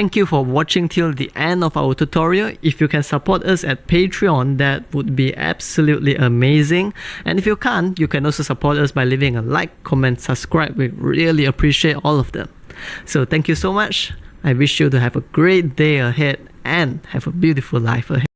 Thank you for watching till the end of our tutorial. If you can support us at Patreon, that would be absolutely amazing. And if you can't, you can also support us by leaving a like, comment, subscribe. We really appreciate all of them. So thank you so much. I wish you to have a great day ahead and have a beautiful life ahead.